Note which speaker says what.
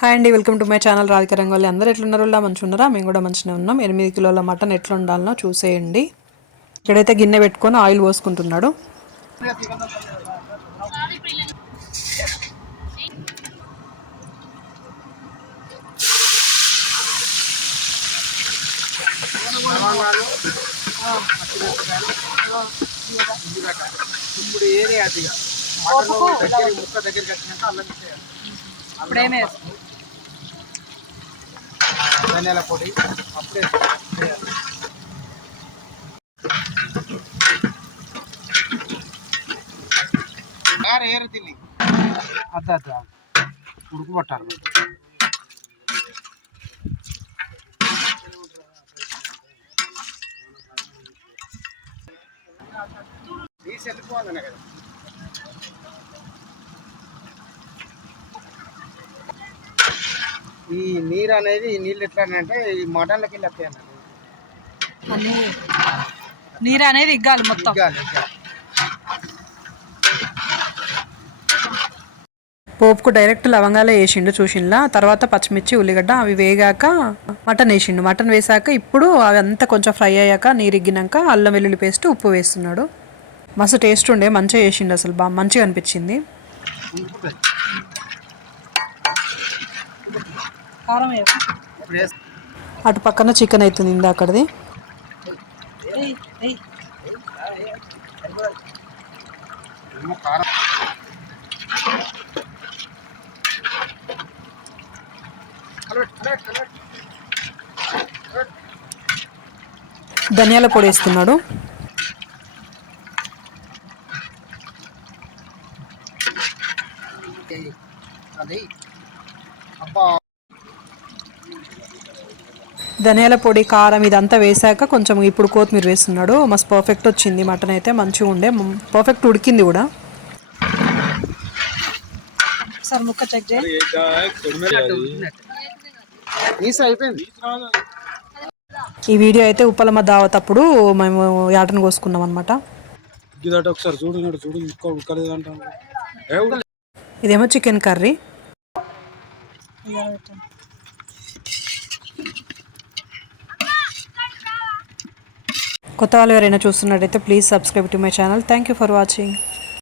Speaker 1: Hi అండి welcome to my channel Radhika Rangoli అందరూ ఎట్లున్నారు? ఇలా మంచిగా ఉన్నారా మేము కూడా మంచిగా ఉన్నాం. ఎనిమిది కిలోల మటన్ ఎట్లా ఉండాలనో చూసేయండి. ఇక్కడైతే గిన్నె పెట్టుకొని ఆయిల్ పోసుకుంటున్నాడు.
Speaker 2: ఇప్పుడు ఏది మటన్ దగ్గర ముక్క దగ్గరికి వచ్చినాక అల్లం
Speaker 3: ఇప్పుడేమే
Speaker 2: ధనియాల పొడి. అప్పుడే వేయాలి. ఏరు తిని? అద్ద అద్ద ఉడుకు పట్టాలి తీసి వెళ్ళిపోవాలనే కదా. ఈ నీరు అనేది ఈ నీళ్ళు ఎట్లా అంటే ఈ మటన్లకి వెళ్ళి వస్తాయి
Speaker 3: నీరు అనేది ఇగ్గాలి మొత్తం.
Speaker 2: ఇగ్గాలి, ఇగ్గాలి.
Speaker 1: పోపుకు డైరెక్ట్ లవంగాలే వేసిండు చూసిండ్లా? తర్వాత పచ్చిమిర్చి ఉల్లిగడ్డ అవి వేగాక మటన్ వేసిండు. మటన్ వేసాక ఇప్పుడు అవి అంతా కొంచెం ఫ్రై అయ్యాక నీరిగ్గినాక అల్లం వెల్లుల్లి పేస్ట్ ఉప్పు వేస్తున్నాడు. మస్తు టేస్ట్ ఉండే మంచిగా వేసిండు అసలు. బాగా మంచిగా అనిపించింది
Speaker 2: ఉడుకుతుంది.
Speaker 3: కారం వేయకు.
Speaker 2: ఇప్పుడు వేస్తే
Speaker 1: అటు పక్కన చికెన్ అవుతుంది
Speaker 2: కలబెట్టు, కలబెట్టు.
Speaker 1: ధనియాల పొడి వేస్తున్నాడు.
Speaker 2: అబ్బా
Speaker 1: ధనియాల పొడి కారం ఇదంతా వేసాక కొంచెం ఇప్పుడు కొత్తిమీర వేస్తున్నాడు. మస్తు పర్ఫెక్ట్ వచ్చింది. మటన్ అయితే మంచిగా ఉండే. పర్ఫెక్ట్ ఉడికింది కూడా.
Speaker 3: ఒకసారి ముక్క చెక్ చేయి.
Speaker 2: నీసు అయిపోయింది?
Speaker 1: ఈ వీడియో అయితే ఉప్పలమ్మ దావత్ అప్పుడు మేము యాటను కోసుకున్నాం అనమాట
Speaker 4: ఒకసారి చూడు చూడు ఉడకలేదు
Speaker 1: ఇదేమో చికెన్ కర్రీ. కొత్త వాళ్ళు ఎవరైనా చూస్తున్నట్టయితే please subscribe to my channel thank you for watching